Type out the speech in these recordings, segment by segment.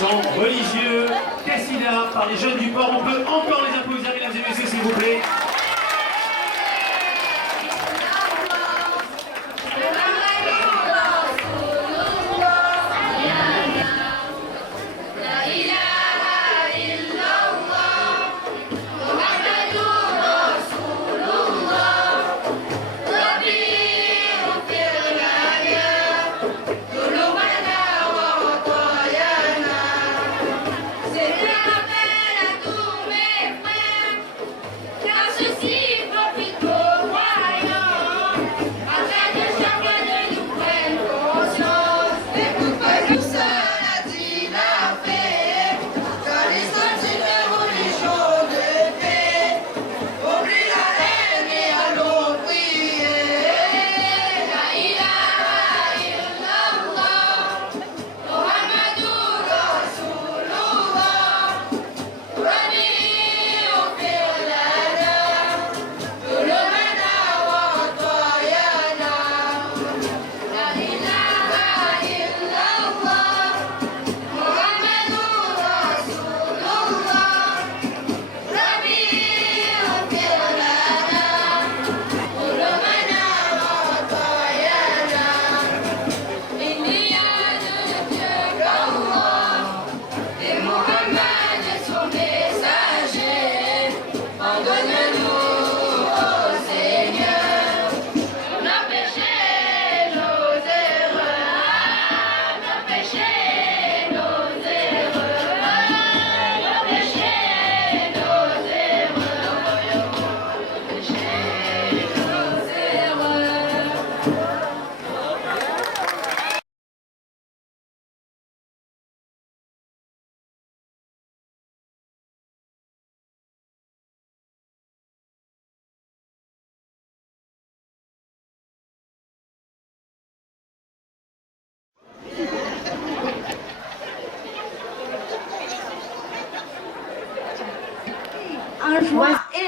Chant religieux, Cassina par les jeunes du port. On peut encore les applaudir, mesdames et messieurs, s'il vous plaît. C'est un appel à tous mes frères.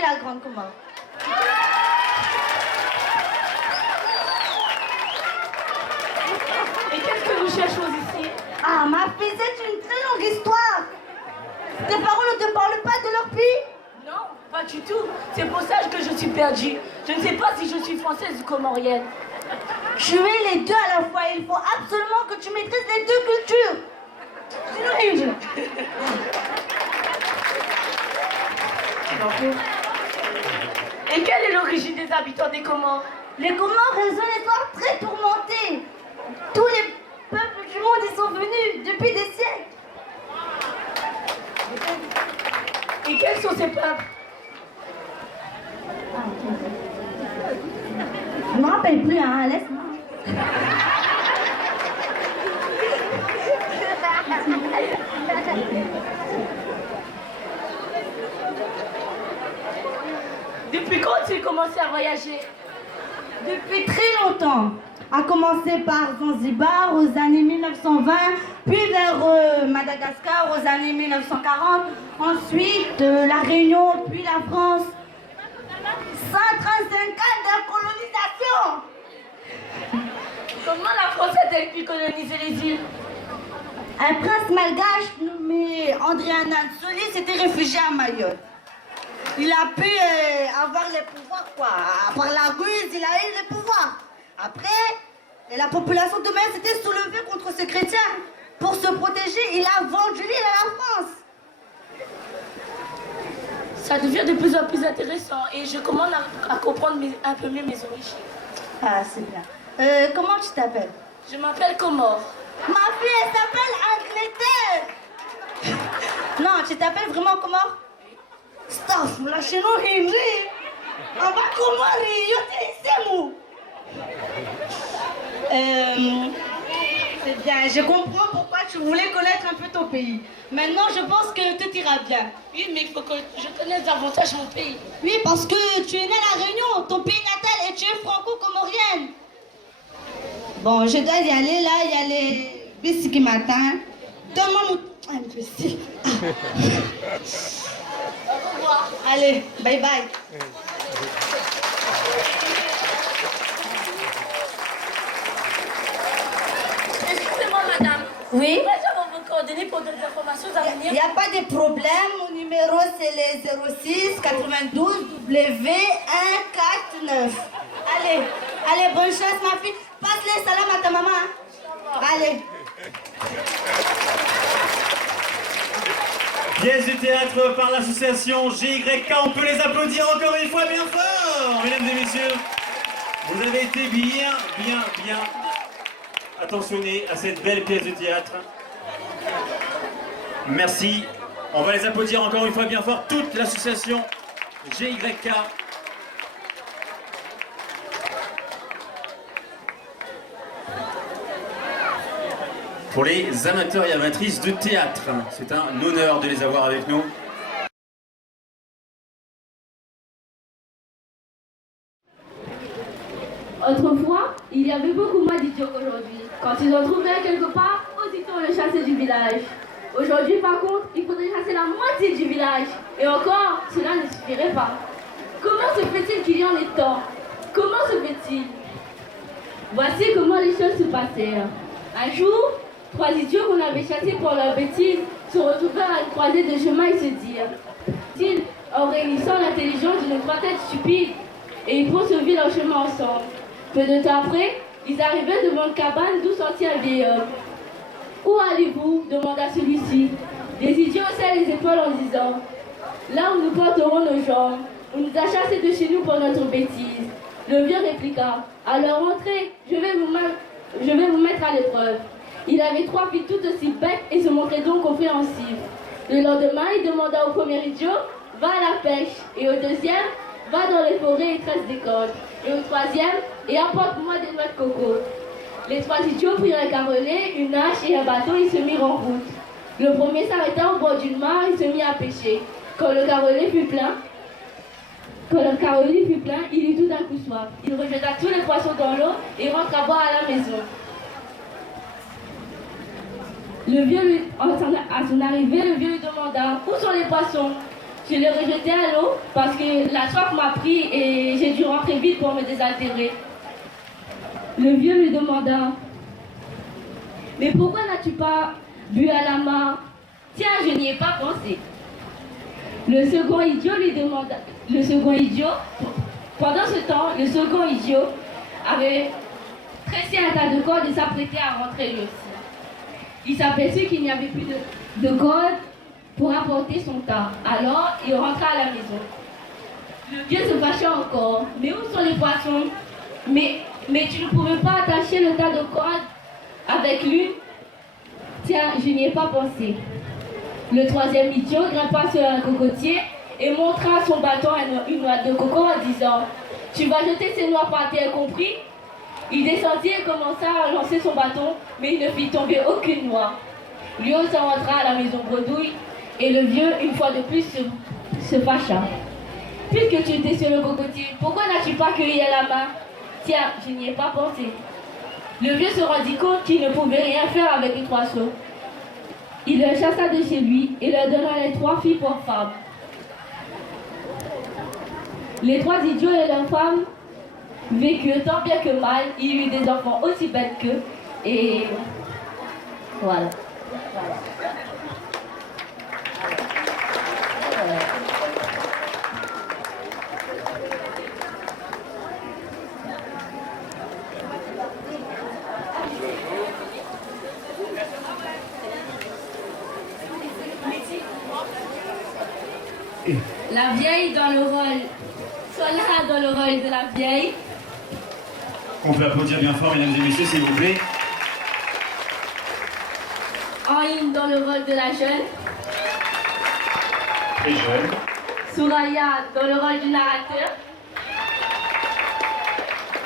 la grande Comore. Et qu'est-ce que nous cherchons ici? Ah, ma fille, c'est une très longue histoire. Tes parents ne te parlent pas de leur pays? Non, pas du tout. C'est pour ça que je suis perdue. Je ne sais pas si je suis française ou comorienne. Tu es les deux à la fois. Il faut absolument que tu maîtrises les deux cultures. Sinon, Et quelle est l'origine des habitants des Comores? les Comores, elles ont une histoire très tourmentée. Tous les peuples du monde y sont venus depuis des siècles. Et quels sont ces peuples? Je me rappelle plus, hein, laisse-moi. Depuis quand tu as commencé à voyager? Depuis très longtemps. À commencer par Zanzibar aux années 1920, puis vers Madagascar aux années 1940, ensuite La Réunion, puis la France. 135 ans de colonisation. Comment la France a-t-elle pu coloniser les îles? Un prince malgache nommé Andriana Soli s'était réfugié à Mayotte. Il a pu avoir les pouvoirs, quoi. Par la ruse, il a eu les pouvoirs. Après, la population de Mayotte s'était soulevée contre ce chrétien. Pour se protéger, il a vendu l'île à la France. Ça devient de plus en plus intéressant et je commence à comprendre un peu mieux mes origines. Ah, c'est bien. Comment tu t'appelles? Je m'appelle Comore. Ma fille, elle s'appelle Angleterre. Non, tu t'appelles vraiment comment? Staff, la chez nous, Henry. On va comment, c'est mou. C'est bien, je comprends pourquoi tu voulais connaître un peu ton pays. Maintenant, je pense que tout ira bien. Oui, mais il faut que je connaisse davantage mon pays. Oui, parce que tu es née à La Réunion, ton pays natal, et tu es franco-comorienne. Bon, je dois y aller, là, il y a les bus qui m'attendent. Donne-moi mon... Ah, imbécile. Au revoir. Allez, bye bye. Excusez-moi, madame. Oui? Pourrais-je avoir vos coordonnées pour d'autres informations à Il venir? n'y a pas de problème. Mon numéro, c'est les 06 92 W 149. Allez, bonne chance, ma fille. Passe les salam à ta maman. Hein. Allez. Pièce de théâtre par l'association GYK. On peut les applaudir encore une fois bien fort, mesdames et messieurs. Vous avez été bien attentionnés à cette belle pièce de théâtre. Merci. On va les applaudir encore une fois bien fort, toute l'association GYK. Pour les amateurs et amatrices de théâtre, c'est un honneur de les avoir avec nous. Autrefois, il y avait beaucoup moins d'idiots qu'aujourd'hui. Quand ils en trouvaient quelque part, aussitôt on le chassait du village. Aujourd'hui, par contre, il faudrait chasser la moitié du village. Et encore, cela ne suffirait pas. Comment se fait-il qu'il y en ait tant? Comment se fait-il? Voici comment les choses se passèrent. Un jour, 3 idiots qu'on avait chassés pour leur bêtise se retrouvèrent à une croisée de chemin et se dirent, en réunissant l'intelligence d'une trois têtes stupides, et ils poursuivirent leur chemin ensemble. Peu de temps après, ils arrivaient devant une cabane d'où sortit un vieil homme. « Où allez-vous » demanda celui-ci. Les idiots haussèrent les épaules en disant « Là où nous porterons nos jambes, on nous a chassés de chez nous pour notre bêtise. » Le vieux répliqua « Alors entrez, je vais vous mettre à l'épreuve. » Il avait 3 filles toutes aussi bêtes et se montrait donc compréhensif. Le lendemain, il demanda au premier idiot « Va à la pêche » et au deuxième « Va dans les forêts et tresse des cordes » et au troisième « Et apporte-moi des noix de coco ». Les 3 idiots prirent un caronnet, une hache et un bâton et se mirent en route. Le premier s'arrêta au bord d'une mare et se mit à pêcher. Quand le caronnet fut plein, il eut tout d'un coup soif. Il rejeta tous les poissons dans l'eau et rentra boire à la maison. À son arrivée, le vieux lui demanda « Où sont les poissons ?»« Je l'ai rejeté à l'eau parce que la soif m'a pris et j'ai dû rentrer vite pour me désaltérer. Le vieux lui demanda « Mais pourquoi n'as-tu pas bu à la main? Tiens, je n'y ai pas pensé. » Le second idiot lui demanda... Pendant ce temps, le second idiot avait tressé un tas de cordes et s'apprêtait à rentrer lui aussi. Il s'aperçut qu'il n'y avait plus de cordes pour apporter son tas. Alors, il rentra à la maison. Le vieux se fâcha encore. « Mais où sont les poissons? Mais tu ne pouvais pas attacher le tas de cordes avec l'une? Tiens, je n'y ai pas pensé. » Le troisième idiot grimpa sur un cocotier et montra à son bâton une noix de coco en disant « Tu vas jeter ces noix par terre, compris ?» Il descendit et commença à lancer son bâton, mais il ne fit tomber aucune noix. Lui aussi rentra à la maison bredouille et le vieux, une fois de plus, se fâcha. « Puisque tu étais sur le cocotier, pourquoi n'as-tu pas cueilli à la main? Tiens, je n'y ai pas pensé. » Le vieux se rendit compte qu'il ne pouvait rien faire avec les trois sots. Il les chassa de chez lui et leur donna les 3 filles pour femmes. Les 3 idiots et leurs femmes vécurent tant bien que mal. Il y eut des enfants aussi bêtes qu'eux. Et voilà. La vieille dans le rôle. Sola dans le rôle de la vieille. On peut applaudir bien fort, mesdames et messieurs, s'il vous plaît. Aïn dans le rôle de la jeune. Très jeune. Souraya dans le rôle du narrateur.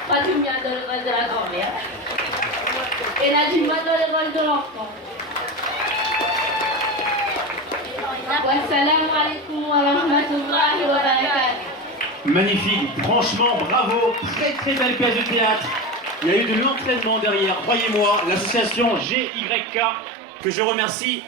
Fatumia dans le rôle de la grand-mère. Et Najima dans le rôle de l'enfant. Wassalamu alaikum wa rahmatullahi wa barakatuh. Magnifique, franchement, bravo, très belle pièce de théâtre. Il y a eu de l'entraînement derrière, croyez-moi, l'association GYK, que je remercie.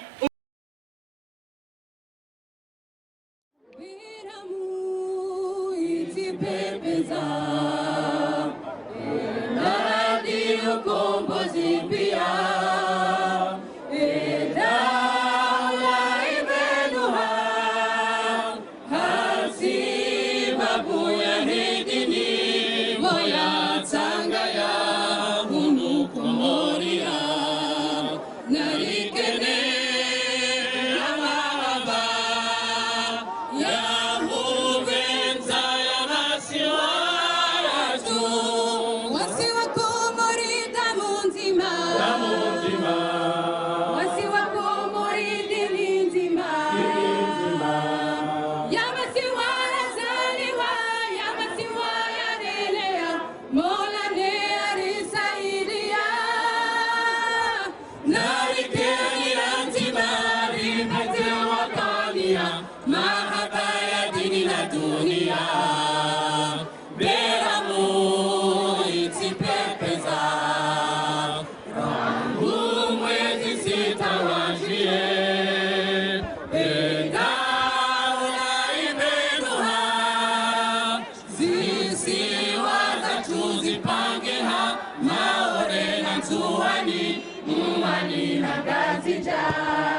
Mwani na gazi ja